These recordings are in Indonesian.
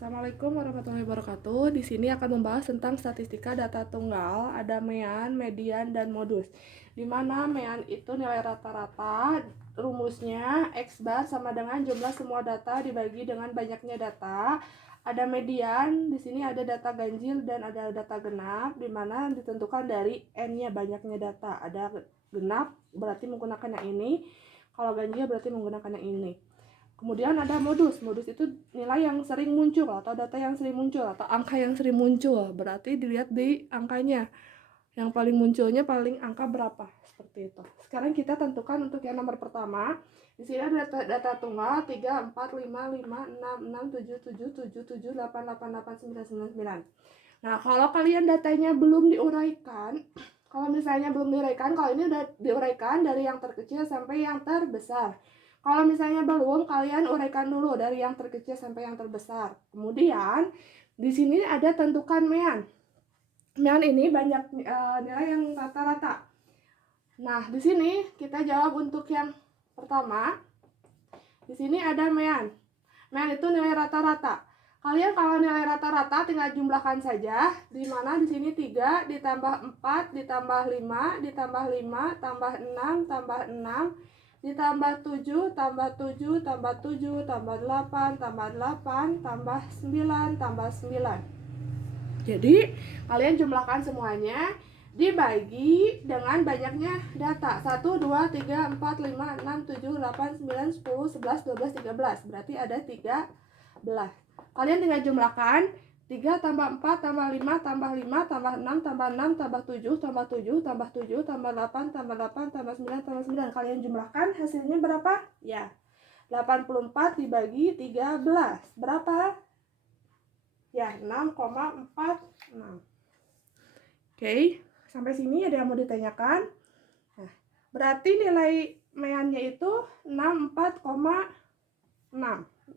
Assalamualaikum warahmatullahi wabarakatuh. Di sini akan membahas tentang statistika data tunggal, ada mean, median, dan modus. Di mana mean itu nilai rata-rata, rumusnya X bar sama dengan jumlah semua data dibagi dengan banyaknya data. Ada median, di sini ada data ganjil dan ada data genap, di mana ditentukan dari N-nya banyaknya data. Ada genap berarti menggunakan yang ini, kalau ganjil berarti menggunakan yang ini. Kemudian ada modus. Modus itu nilai yang sering muncul atau data yang sering muncul atau angka yang sering muncul. Berarti dilihat di angkanya. Yang paling munculnya paling angka berapa? Seperti itu. Sekarang kita tentukan untuk yang nomor pertama. Di sini ada data tunggal 3, 4, 5, 5, 6, 6, 7, 7, 7, 7, 8, 8, 8, 9, 9, 9. Nah, kalau kalian datanya belum diuraikan, kalau misalnya belum diuraikan, kalau ini udah diuraikan dari yang terkecil sampai yang terbesar. Kalau misalnya belum, kalian uraikan dulu dari yang terkecil sampai yang terbesar. Kemudian di sini ada tentukan mean. Mean ini banyak nilai yang rata-rata. Nah, di sini kita jawab untuk yang pertama. Di sini ada mean. Mean itu nilai rata-rata. Kalian kalau nilai rata-rata tinggal jumlahkan saja. Di mana di sini 3 ditambah 4 ditambah 5 ditambah 5 tambah 6 tambah 6 ditambah 7, tambah 7, tambah 7, tambah 8, tambah 8, tambah 9, tambah 9. Jadi, kalian jumlahkan semuanya, dibagi dengan banyaknya data. 1, 2, 3, 4, 5, 6, 7, 8, 9, 10, 11, 12, 13. Berarti ada 13. Kalian tinggal jumlahkan 3 tambah 4 tambah 5 tambah 5 tambah 6 tambah 6 tambah 7 tambah 7 tambah 7 tambah 8 tambah 8 tambah 9 tambah 9. Kalian jumlahkan hasilnya berapa? Ya, 84 dibagi 13. Berapa? Ya, 6,46. Oke, sampai sini ada yang mau ditanyakan? Nah, berarti nilai meannya itu 64,6.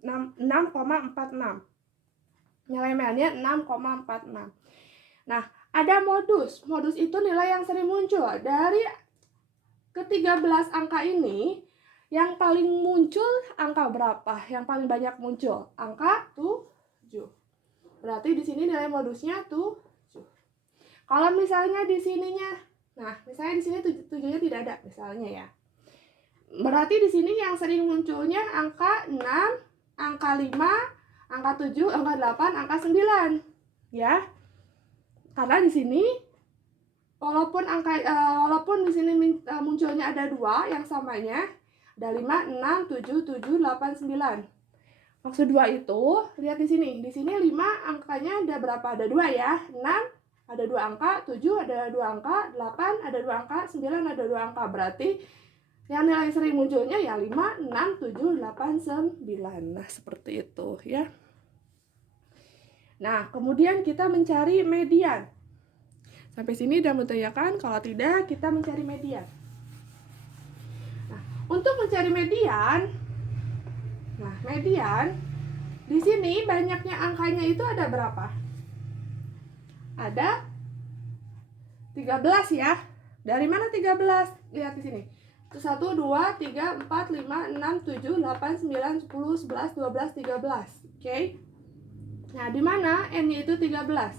6,46. Nilai meannya 6,46. Nah, ada modus. Modus itu nilai yang sering muncul. Dari ke-13 angka ini, yang paling muncul angka berapa? Yang paling banyak muncul? Angka 7. Berarti di sini nilai modusnya 7. Kalau misalnya di sininya, nah, misalnya di sini 7-nya tidak ada misalnya ya. Berarti di sini yang sering munculnya angka 6, angka 5, angka 7, angka 8, angka 9. Ya. Karena di sini walaupun di sini munculnya ada 2 yang samanya, ada 5, 6, 7, 7, 8, 9. Maksud 2 itu, lihat di sini. Di sini 5 angkanya ada berapa? Ada 2 ya. 6 ada 2 angka, 7 ada 2 angka, 8 ada 2 angka, 9 ada 2 angka. Berarti yang nilai sering munculnya ya 5, 6, 7, 8, 9. Nah, seperti itu ya. Nah, kemudian kita mencari median. Sampai sini udah menanyakan, kalau tidak kita mencari median. Nah, untuk mencari median, di sini banyaknya angkanya itu ada berapa? Ada 13 ya. Dari mana 13? Lihat di sini. 1, 2, 3, 4, 5, 6, 7, 8, 9, 10, 11, 12, 13. Oke. Nah, di mana N-nya itu 13?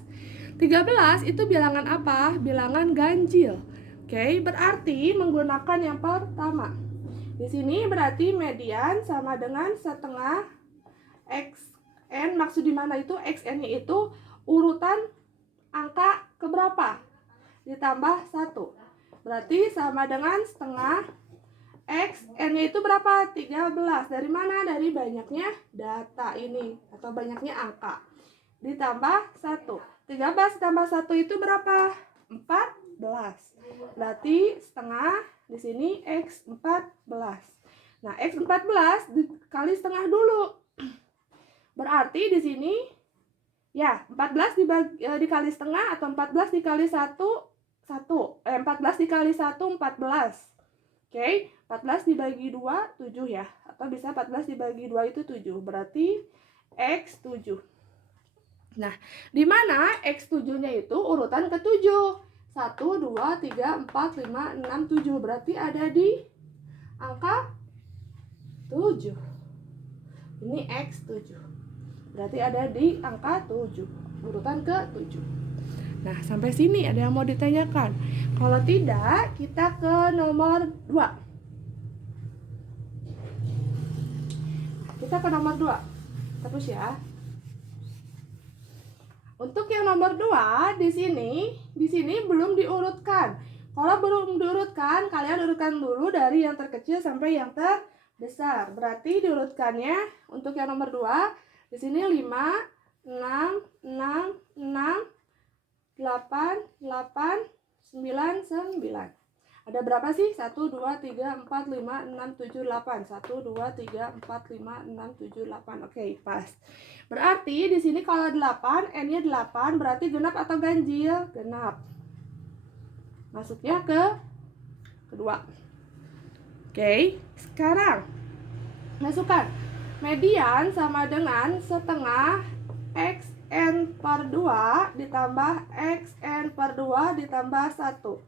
13 itu bilangan apa? Bilangan ganjil. Oke, berarti menggunakan yang pertama. Di sini berarti median sama dengan setengah XN. Maksud di mana itu? XN-nya itu urutan angka keberapa? Ditambah 1. Berarti sama dengan setengah XN-nya itu berapa? 13. Dari mana? Dari banyaknya data ini atau banyaknya angka. Ditambah 1. 13 tambah 1 itu berapa? 14. Berarti setengah di sini X14. Nah, X14 dikali setengah dulu. Berarti di sini ya 14 dikali setengah atau 14 dikali 1 14 dikali 1 14. Oke, 14 dibagi 2 7 ya. Atau bisa 14 dibagi 2 itu 7. Berarti X7. Nah, di mana X7-nya itu urutan ke-7. 1, 2, 3, 4, 5, 6, 7. Berarti ada di angka 7. Ini X7. Berarti ada di angka 7, urutan ke-7. Nah, sampai sini ada yang mau ditanyakan? Kalau tidak, kita ke nomor 2. Kita ke nomor 2. Terus ya. Untuk yang nomor 2 di sini belum diurutkan. Kalau belum diurutkan, kalian urutkan dulu dari yang terkecil sampai yang terbesar. Berarti diurutkannya untuk yang nomor 2 di sini 5, 6, 6, 6, 8, 8, 9, 9. Ada berapa sih? 1, 2, 3, 4, 5, 6, 7, 8. 1, 2, 3, 4, 5, 6, 7, 8. Oke, pas. Berarti di sini kalau 8, N-nya 8, berarti genap atau ganjil? Genap. Masuknya ke kedua. Oke, sekarang masukkan median sama dengan setengah XN per 2 ditambah XN per 2 ditambah 1.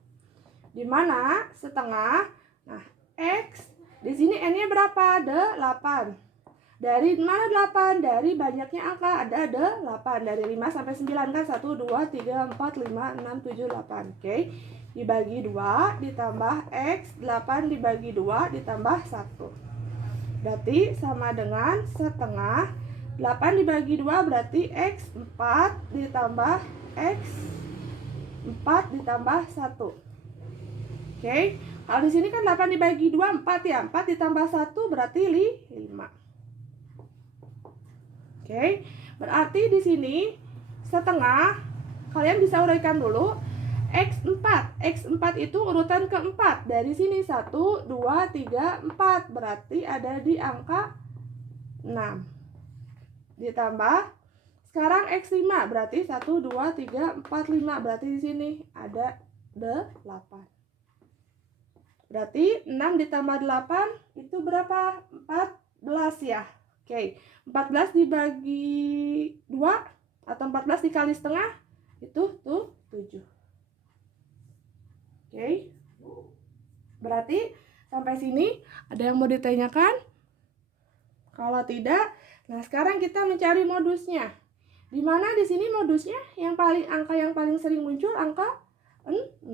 Dimana setengah, nah X, di sini N-nya berapa? 8. Dari mana 8? Dari banyaknya angka, ada 8. Dari 5 sampai 9 kan? 1, 2, 3, 4, 5, 6, 7, 8. Oke, dibagi 2 ditambah X, 8 dibagi 2 ditambah 1. Berarti sama dengan setengah 8 dibagi 2 berarti X 4 ditambah X 4 ditambah 1. Oke, kalau di sini kan 8 dibagi 2 4 ya. 4 ditambah 1 berarti 5. Oke, berarti di sini setengah, kalian bisa uraikan dulu. X4 itu urutan keempat. Dari sini 1, 2, 3, 4. Berarti ada di angka 6. Ditambah sekarang X5 berarti 1, 2, 3, 4, 5. Berarti di sini ada 8. Berarti 6 ditambah 8 itu berapa? 14 ya. Oke, 14 dibagi 2 atau 14 dikali setengah itu tuh 7. Oke, berarti sampai sini ada yang mau ditanyakan? Kalau tidak, nah sekarang kita mencari modusnya. Di mana di sini modusnya angka yang paling sering muncul angka 6.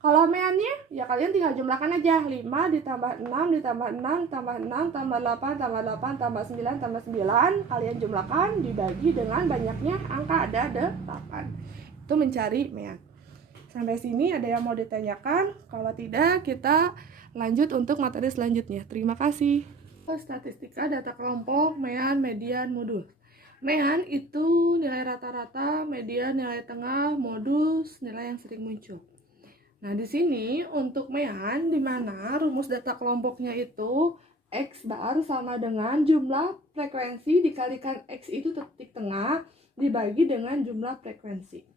Kalau meannya ya kalian tinggal jumlahkan aja. 5 ditambah 6 ditambah 6 tambah 6 tambah 8 tambah 8 tambah 9 tambah 9. Kalian jumlahkan dibagi dengan banyaknya angka, ada 8. Itu mencari mean. Sampai sini ada yang mau ditanyakan? Kalau tidak, kita lanjut untuk materi selanjutnya. Terima kasih. Statistika data kelompok, mean, median, modus. Mean itu nilai rata-rata, median nilai tengah, modus nilai yang sering muncul. Nah, di sini untuk mean, di mana rumus data kelompoknya itu X bar sama dengan jumlah frekuensi dikalikan X itu titik tengah dibagi dengan jumlah frekuensi.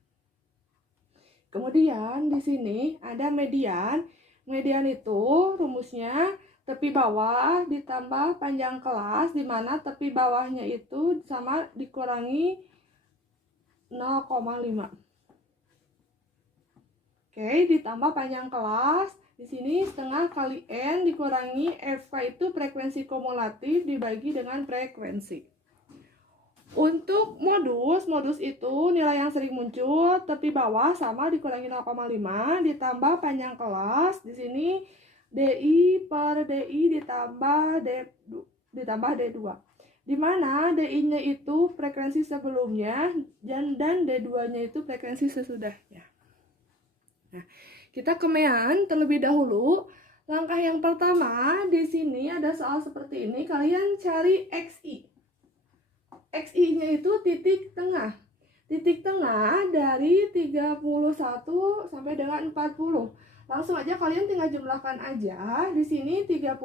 Kemudian di sini ada median. Median itu rumusnya tepi bawah ditambah panjang kelas, di mana tepi bawahnya itu sama dikurangi 0,5. Oke, ditambah panjang kelas. Di sini setengah kali N dikurangi FK itu frekuensi kumulatif dibagi dengan frekuensi. Untuk modus itu nilai yang sering muncul tepi bawah sama dikurangi 0,5 ditambah panjang kelas. Di sini DI per DI ditambah D2. Di mana DI-nya itu frekuensi sebelumnya dan D2-nya itu frekuensi sesudahnya. Nah, kita ke mean terlebih dahulu. Langkah yang pertama di sini ada soal seperti ini. Kalian cari XI. XI-nya itu titik tengah. Titik tengah dari 31 sampai dengan 40. Langsung aja kalian tinggal jumlahkan aja. Di sini 31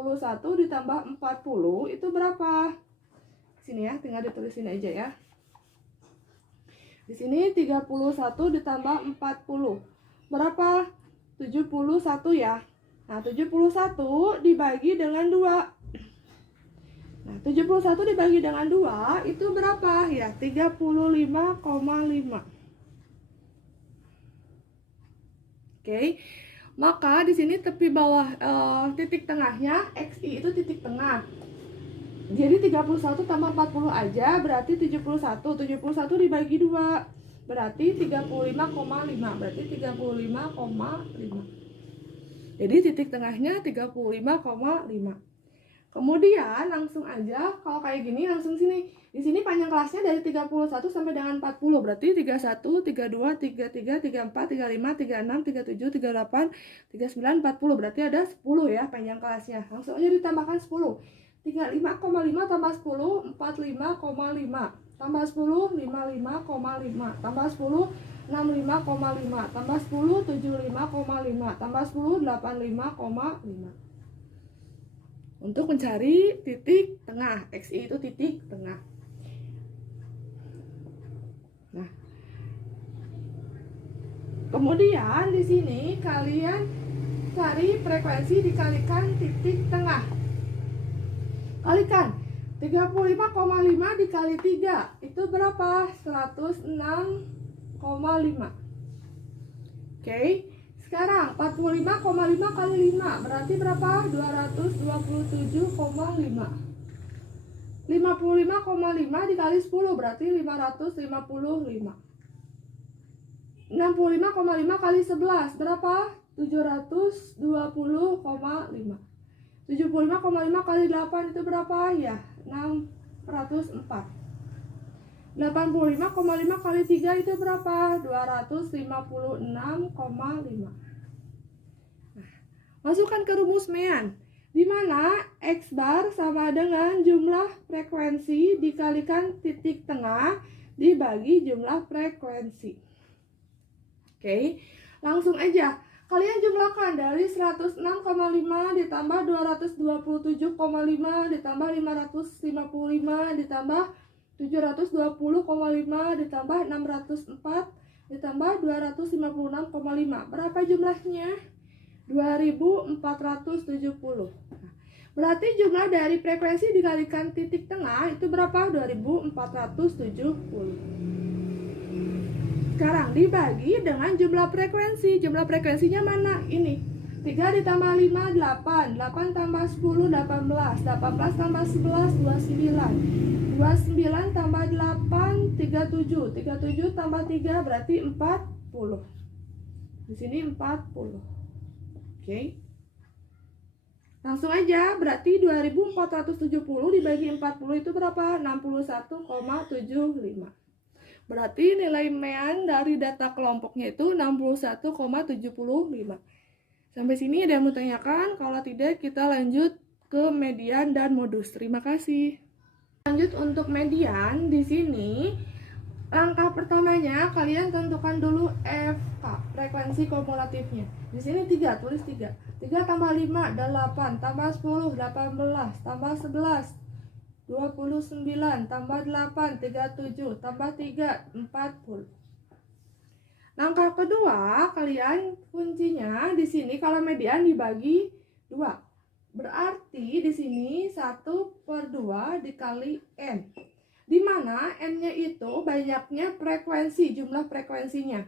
ditambah 40 itu berapa? Sini ya, tinggal ditulisin aja ya. Di sini 31 ditambah 40. Berapa? 71 ya. Nah, 71 dibagi dengan 2. Nah, 71 dibagi dengan 2 itu berapa? Ya, 35,5. Oke. Maka di sini tepi bawah titik tengahnya XI itu titik tengah. Jadi 31 tambah 40 aja berarti 71. 71 dibagi 2 berarti 35,5. Berarti 35,5. Jadi titik tengahnya 35,5. Kemudian langsung aja kalau kayak gini langsung sini. Di sini panjang kelasnya dari 31 sampai dengan 40. Berarti 31, 32, 33, 34, 35, 36, 37, 38, 39, 40. Berarti ada 10 ya panjang kelasnya. Langsung aja ditambahkan 10. 35,5 tambah 10, 45,5. Tambah 10, 55,5. Tambah 10, 65,5. Tambah 10, 75,5. Tambah 10, 85,5. Untuk mencari titik tengah, XI itu titik tengah. Nah, kemudian di sini kalian cari frekuensi dikalikan titik tengah. Kalikan 35,5 dikali 3 itu berapa? 106,5. Oke. Sekarang 45,5 kali 5 berarti berapa? 227,5. 55,5 dikali 10 berarti 555. 65,5 kali 11 berapa? 720,5. 75,5 kali 8 itu berapa? Ya, 604. 85,5 kali 3 itu berapa? 256,5. Nah, masukkan ke rumus Mean, di mana X bar sama dengan jumlah frekuensi dikalikan titik tengah dibagi jumlah frekuensi. Oke, langsung aja. Kalian jumlahkan dari 106,5 ditambah 227,5 ditambah 555 ditambah 720,5 ditambah 604 ditambah 256,5. Berapa jumlahnya? 2470. Berarti jumlah dari frekuensi dikalikan titik tengah itu berapa? 2470. Sekarang dibagi dengan jumlah frekuensi. Jumlah frekuensinya mana? Ini. 3 ditambah 5, 8. 8 tambah 10, 18. 18 tambah 11, 29. 29 tambah 8, 37. 37 tambah 3 berarti 40. Di sini 40. Oke. Langsung aja, berarti 2470 dibagi 40 itu berapa? 61,75. Berarti nilai Mean dari data kelompoknya itu 61,75. Sampai sini ada yang mau tanyakan? Kalau tidak, kita lanjut ke median dan modus. Terima kasih. Lanjut untuk median, di sini langkah pertamanya kalian tentukan dulu FK, frekuensi kumulatifnya. Di sini 3, tulis 3. 3 tambah 5, 8, tambah 10, 18, tambah 11, 29, tambah 8, 37, tambah 3, 40. Langkah kedua, kalian kuncinya di sini kalau median dibagi 2. Berarti di sini 1/2 dikali N. Di mana N-nya itu banyaknya frekuensi, jumlah frekuensinya.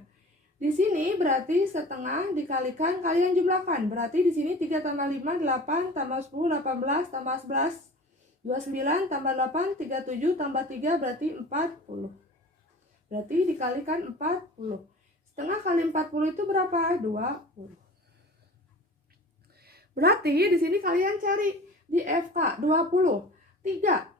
Di sini berarti setengah dikalikan kalian jumlahkan. Berarti di sini 3 tambah 5, 8, tambah 10, 18, tambah 11, 29, tambah 8, 37, tambah 3 berarti 40. Berarti dikalikan 40. Setengah kali 40 itu berapa? 20. Berarti di sini kalian cari di FK 20. 3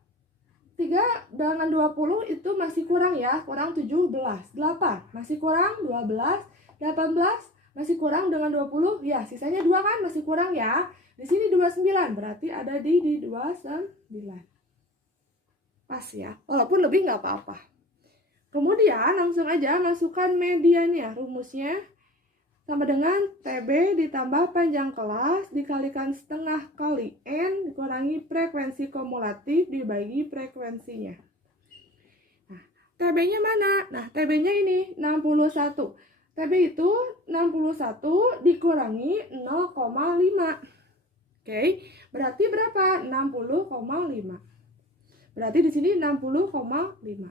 dengan 20 itu masih kurang ya, kurang 17. 8 masih kurang 12. 18 masih kurang dengan 20. Ya, sisanya 2 kan masih kurang ya. Di sini 29, berarti ada di 29. Pas ya, walaupun lebih nggak apa-apa. Kemudian langsung aja masukkan mediannya. Rumusnya sama dengan TB ditambah panjang kelas dikalikan setengah kali N dikurangi frekuensi kumulatif dibagi frekuensinya. Nah, TB-nya mana? Nah, TB-nya ini 61. TB itu 61 dikurangi 0,5. Oke, berarti berapa? 60,5. Berarti di sini 60,5.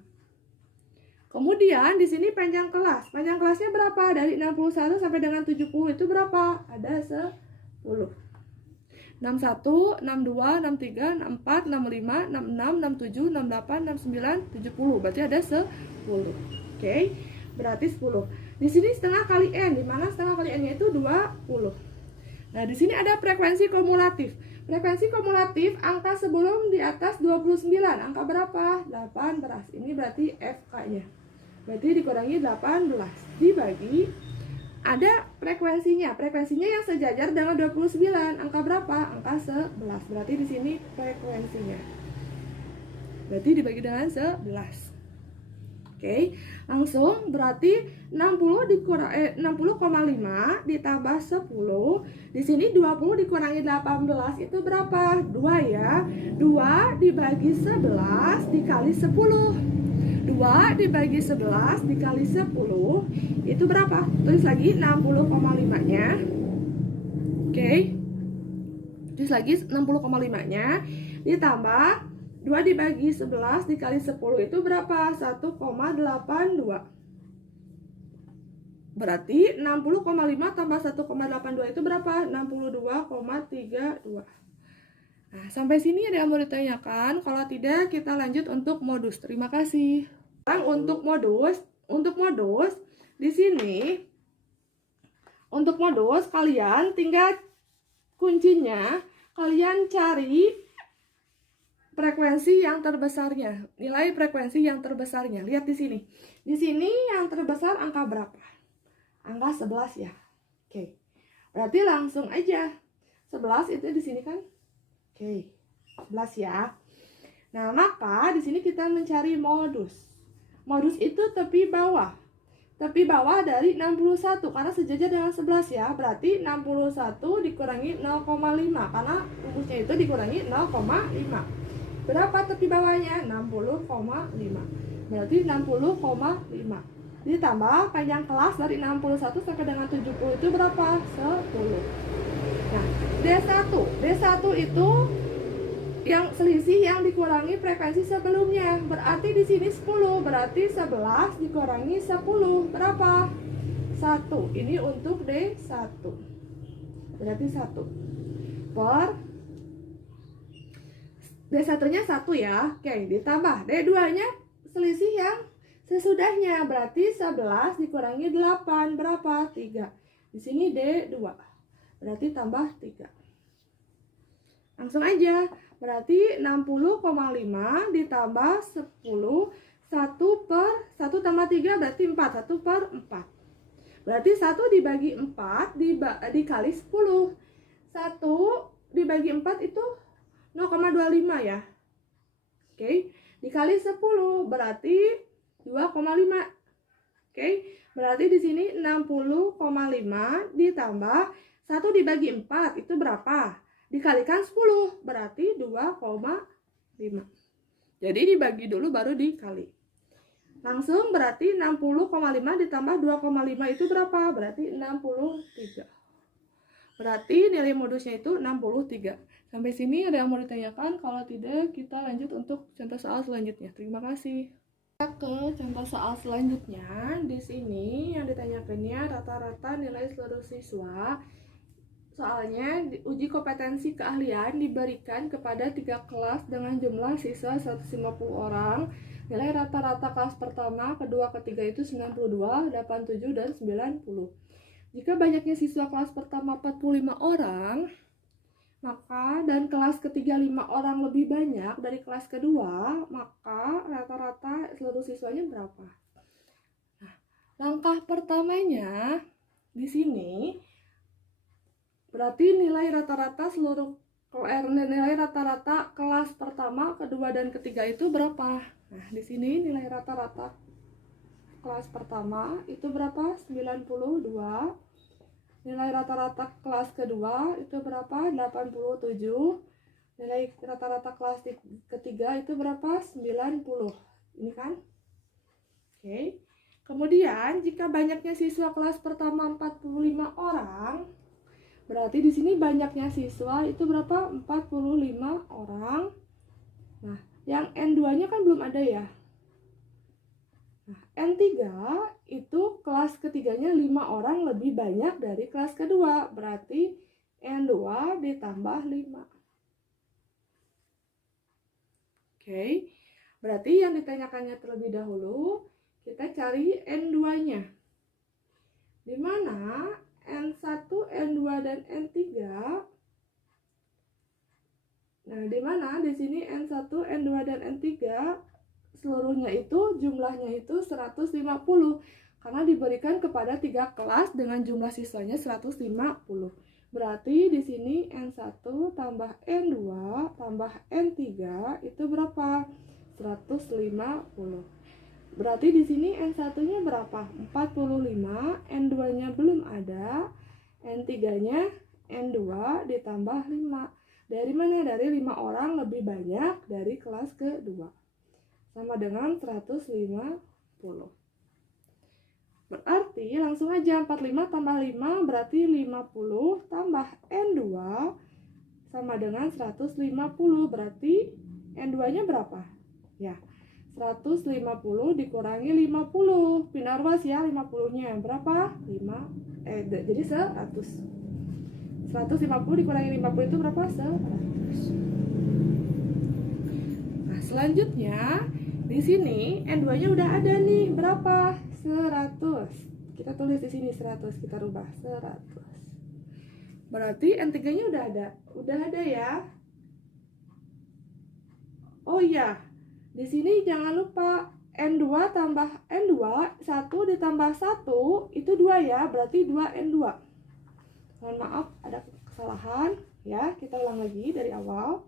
Kemudian di sini panjang kelas. Panjang kelasnya berapa? Dari 61 sampai dengan 70 itu berapa? Ada 10. 61, 62, 63, 64, 65, 66, 67, 68, 69, 70. Berarti ada 10. Oke, berarti 10. Di sini setengah kali N, di mana setengah kali N-nya itu 20. Nah, di sini ada frekuensi kumulatif. Frekuensi kumulatif angka sebelum di atas 29. Angka berapa? 18. Ini berarti FK-nya. Berarti dikurangi 18 dibagi ada frekuensinya. Frekuensinya yang sejajar dengan 29. Angka berapa? Angka 11. Berarti di sini frekuensinya. Berarti dibagi dengan 11. Oke, langsung berarti 60,5 ditambah 10. Di sini 20 dikurangi 18 itu berapa? 2 ya. 2 dibagi 11 dikali 10. 2 dibagi 11 dikali 10 itu berapa? Tulis lagi 60,5-nya. Oke. Tulis lagi 60,5-nya ditambah 2 dibagi 11 dikali 10 itu berapa? 1,82. Berarti 60,5 tambah 1,82 itu berapa? 62,32. Nah, sampai sini ada yang mau ditanyakan? Kalau tidak, kita lanjut untuk modus. Terima kasih. Sekarang untuk modus di sini untuk modus kalian tinggal kuncinya kalian cari frekuensi yang terbesarnya, nilai frekuensi yang terbesarnya. Lihat di sini. Di sini yang terbesar angka berapa? Angka 11 ya. Oke. Berarti langsung aja. 11 itu di sini kan? Oke, 11 ya. Nah, maka di sini kita mencari modus. Modus itu tepi bawah. Tepi bawah dari 61 karena sejajar dengan 11 ya. Berarti 61 dikurangi 0,5 karena rumusnya itu dikurangi 0,5. Berapa tepi bawahnya? 60,5. Berarti 60,5. Ditambah panjang kelas dari 61 sampai dengan 70 itu berapa? 10. Nah, D1 itu yang selisih yang dikurangi frekuensi sebelumnya. Berarti di sini 10, berarti 11 dikurangi 10 berapa? 1. Ini untuk D1. Berarti 1 per D1-nya 1 ya. Oke, ditambah D2-nya selisih yang sesudahnya. Berarti 11 dikurangi 8 berapa? 3. Di sini D2. Berarti tambah 3. Langsung aja. Berarti 60,5 ditambah 10. 1 per 1 tambah 3 berarti 4. 1 per 4. Berarti 1 dibagi 4 dikali 10. 1 dibagi 4 itu 0,25 ya. Oke. Dikali 10 berarti 2,5. Oke. Berarti di sini 60,5 ditambah 1 dibagi 4 itu berapa? Dikalikan 10 berarti 2,5. Jadi dibagi dulu baru dikali. Langsung berarti 60,5 ditambah 2,5 itu berapa? Berarti 63. Berarti nilai modusnya itu 63. Sampai sini ada yang mau ditanyakan? Kalau tidak, kita lanjut untuk contoh soal selanjutnya. Terima kasih. Kita ke contoh soal selanjutnya. Di sini yang ditanyakannya rata-rata nilai seluruh siswa. Soalnya uji kompetensi keahlian diberikan kepada 3 kelas dengan jumlah siswa 150 orang. Nilai rata-rata kelas pertama, kedua, ketiga itu 92, 87, dan 90. Jika banyaknya siswa kelas pertama 45 orang, maka dan kelas ketiga 5 orang lebih banyak dari kelas kedua, maka rata-rata seluruh siswanya berapa? Nah, langkah pertamanya di sini berarti nilai rata-rata kelas pertama, kedua, dan ketiga itu berapa? Nah, di sini nilai rata-rata kelas pertama itu berapa? 92. Nilai rata-rata kelas kedua itu berapa? 87. Nilai rata-rata kelas ketiga itu berapa? 90. Ini kan? Oke. Kemudian, jika banyaknya siswa kelas pertama 45 orang, berarti di sini banyaknya siswa itu berapa? 45 orang. Nah, yang N2-nya kan belum ada ya. Nah, N3 itu kelas ketiganya 5 orang lebih banyak dari kelas kedua. Berarti N2 ditambah 5. Oke, berarti yang ditanyakannya terlebih dahulu, kita cari N2-nya. Di mana N1, N2, dan N3. Nah, di mana di sini N1, N2, dan N3 seluruhnya itu jumlahnya itu 150 karena diberikan kepada 3 kelas dengan jumlah siswanya 150. Berarti di sini N1 tambah N2 tambah N3 itu berapa? 150. Berarti di sini N1-nya berapa? 45, N2-nya belum ada, N3-nya N2 ditambah 5. Dari mana? Dari 5 orang lebih banyak dari kelas kedua. Sama dengan 150. Berarti langsung aja 45 tambah 5 berarti 50 tambah N2 sama dengan 150. Berarti N2-nya berapa? Ya, 150 dikurangi 50. Pindah ruas ya, 50-nya. Berapa? Jadi 100. 150 dikurangi 50 itu berapa? 100. Nah, selanjutnya di sini N2-nya udah ada nih. Berapa? 100. Kita tulis di sini 100, kita rubah 100. Berarti N3-nya udah ada. Udah ada ya. Oh iya, di sini jangan lupa N2 tambah N2, 1 ditambah 1 itu 2 ya, berarti 2N2. Mohon maaf ada kesalahan ya, kita ulang lagi dari awal.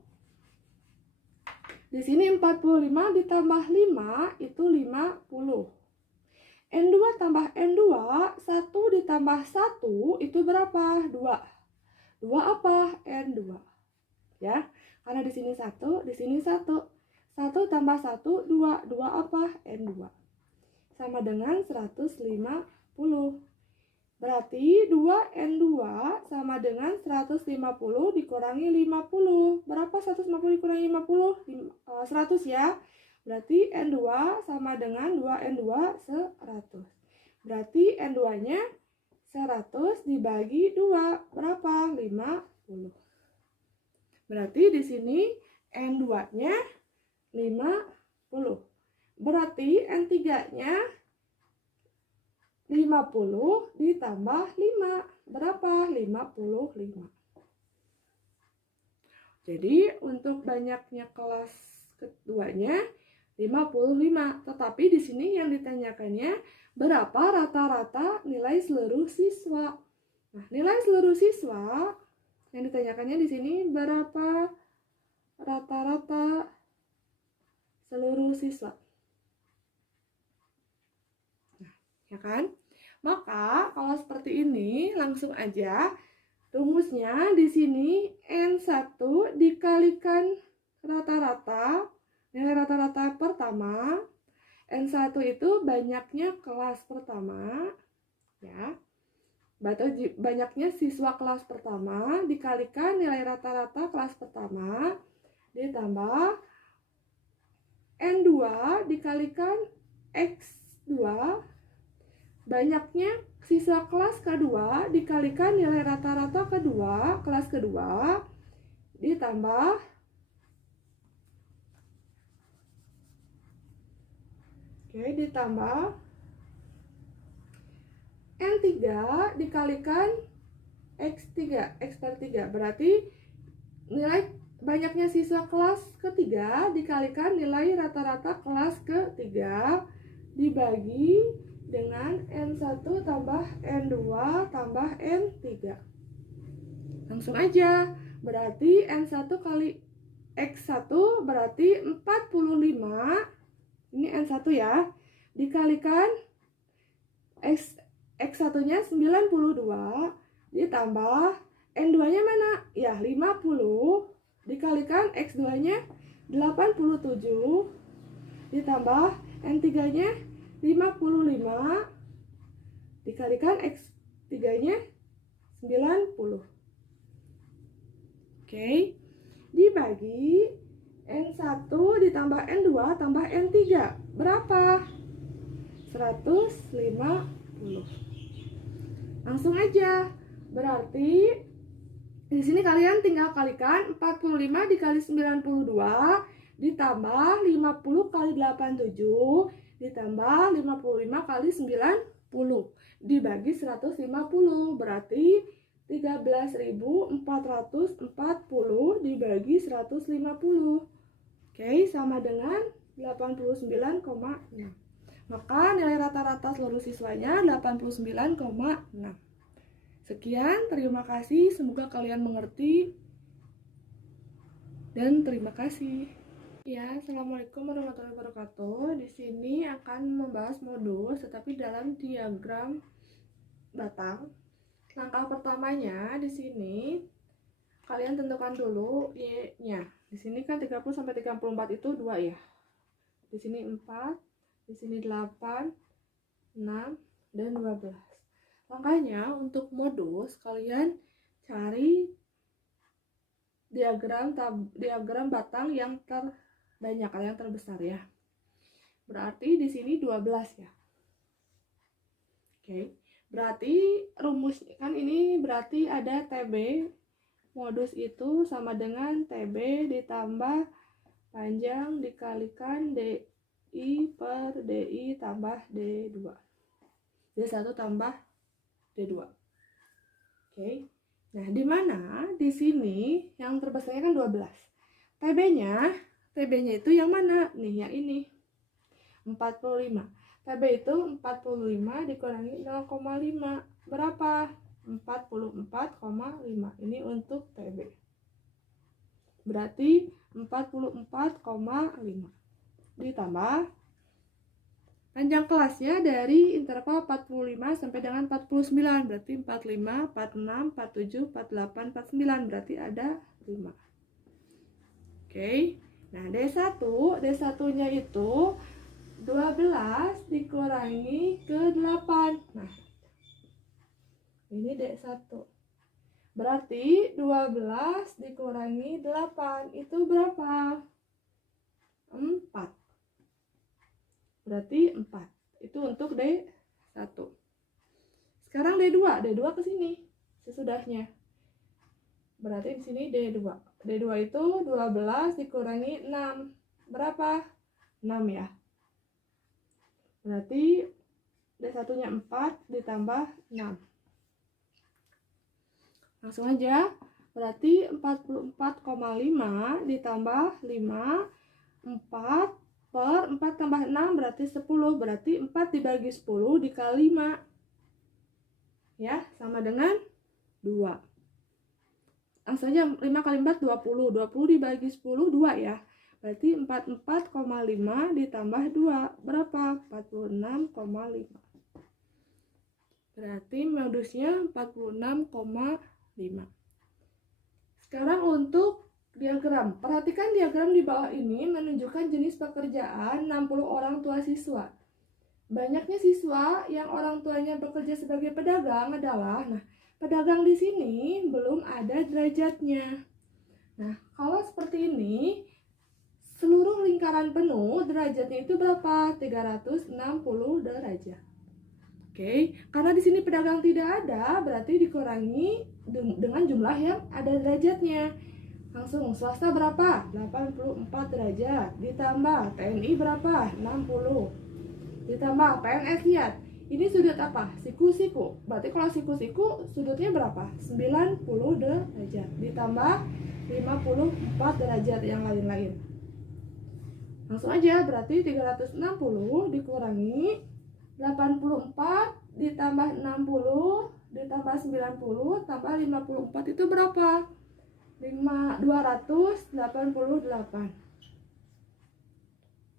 Di sini 45 ditambah 5 itu 50. N2 tambah N2, 1 ditambah 1 itu berapa? 2. 2 apa? N2. Ya, karena di sini 1, di sini 1. 1 tambah 1, 2. 2 apa? N2. Sama dengan 150. Berarti 2N2 sama dengan 150 dikurangi 50. Berapa 150 dikurangi 50? 100 ya. Berarti N2 sama dengan 2N2 100. Berarti N2-nya 100 dibagi 2. Berapa? 50. Berarti di sini N2-nya 50. Berarti N3-nya 50 ditambah 5. Berapa? 55. Jadi untuk banyaknya kelas keduanya 55. Tetapi di sini yang ditanyakannya berapa rata-rata nilai seluruh siswa. Nah, nilai seluruh siswa yang ditanyakannya di sini berapa rata-rata seluruh siswa. Nah, ya kan? Maka kalau seperti ini langsung aja rumusnya di sini N1 dikalikan rata-rata, nilai rata-rata pertama. N1 itu banyaknya kelas pertama, ya. Atau banyaknya siswa kelas pertama dikalikan nilai rata-rata kelas pertama ditambah N2 dikalikan X2 banyaknya siswa kelas kedua dikalikan nilai rata-rata kedua kelas kedua ditambah ditambah N3 dikalikan X3 X per 3 berarti nilai banyaknya siswa kelas ketiga dikalikan nilai rata-rata kelas ketiga dibagi dengan N1 tambah N2 tambah N3. Langsung aja, berarti N1 kali X1 berarti 45. Ini N1 ya, dikalikan X1-nya 92 ditambah N2-nya mana? Ya, 50 dikalikan X2-nya 87 ditambah N3-nya 55 dikalikan X3-nya 90. Oke, dibagi N1 ditambah N2 tambah N3 berapa? 150. Langsung aja, berarti Di sini kalian tinggal kalikan 45 dikali 92 ditambah 50 kali 87 ditambah 55 kali 90 dibagi 150, berarti 13.440 dibagi 150. Oke, sama dengan 89,6. Maka nilai rata-rata seluruh siswanya 89,6. Sekian, terima kasih. Semoga kalian mengerti. Dan terima kasih. Ya, Assalamualaikum warahmatullahi wabarakatuh. Di sini akan membahas modus, tetapi dalam diagram batang. Langkah pertamanya di sini kalian tentukan dulu Y-nya. Di sini kan 30 sampai 34 itu 2 ya. Di sini 4, di sini 8, 6, dan 12. Makanya untuk modus kalian cari diagram batang yang terbanyak, yang terbesar ya. Berarti di sini 12 ya. Oke. Berarti rumus kan ini berarti ada TB. Modus itu sama dengan TB ditambah panjang dikalikan DI per DI tambah D2. D1 tambah D2. Oke. Nah, di mana di sini yang terbesarnya kan 12. TB-nya itu yang mana? Nih, yang ini. 45. TB itu 45 dikurangi 0,5. Berapa? 44,5. Ini untuk TB. Berarti 44,5 ditambah panjang kelasnya dari interval 45 sampai dengan 49, berarti 45, 46, 47, 48, 49, berarti ada 5. Oke. Nah, D1-nya itu 12 dikurangi ke 8. Nah, ini D1. Berarti 12 dikurangi 8 itu berapa? 4. Berarti 4. Itu untuk D1. Sekarang D2 ke sini sesudahnya. Berarti di sini D2. D2 itu 12 dikurangi 6. Berapa? 6 ya. Berarti D1-nya 4 ditambah 6. Langsung aja. Berarti 44,5 ditambah 5, 4 per 4 tambah 6 berarti 10. Berarti 4 dibagi 10 dikali 5. Ya, sama dengan 2. Langsung aja 5 kali 4 20. 20 dibagi 10 2 ya. Berarti 44,5 ditambah 2 berapa? 46,5. Berarti modusnya 46,5. Sekarang untuk diagram. Perhatikan diagram di bawah ini menunjukkan jenis pekerjaan 60 orang tua siswa. Banyaknya siswa yang orang tuanya bekerja sebagai pedagang adalah, nah, pedagang di sini belum ada derajatnya. Nah, kalau seperti ini, seluruh lingkaran penuh derajatnya itu berapa? 360 derajat. Oke, karena di sini pedagang tidak ada, berarti dikurangi dengan jumlah yang ada derajatnya. Langsung, swasta berapa? 84 derajat. Ditambah TNI berapa? 60. Ditambah PNS, lihat. Ini sudut apa? Siku-siku. Berarti kalau siku-siku sudutnya berapa? 90 derajat. Ditambah 54 derajat yang lain-lain. Langsung aja, berarti 360 dikurangi 84 ditambah 60 ditambah 90 tambah 54 itu berapa? 288.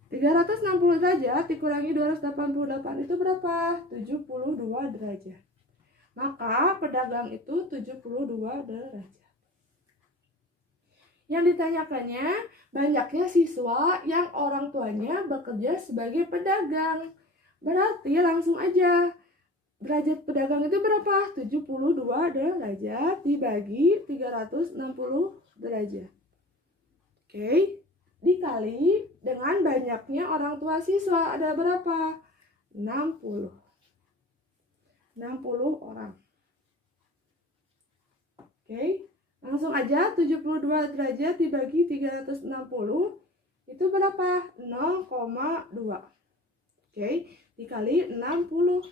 360 derajat dikurangi 288 itu berapa? 72 derajat. Maka pedagang itu 72 derajat. Yang ditanyakannya, banyaknya siswa yang orang tuanya bekerja sebagai pedagang. Berarti langsung aja, derajat pedagang itu berapa? 72 derajat dibagi 360 derajat. Oke, dikali dengan banyaknya orang tua siswa, ada berapa? 60 orang. Oke, Langsung aja, 72 derajat dibagi 360 itu berapa? 0,2. Oke, dikali 60.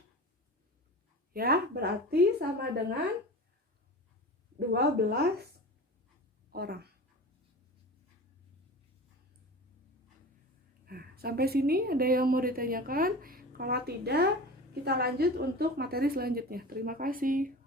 Ya, berarti sama dengan 12 orang. Nah, sampai sini ada yang mau ditanyakan? Kalau tidak, kita lanjut untuk materi selanjutnya. Terima kasih.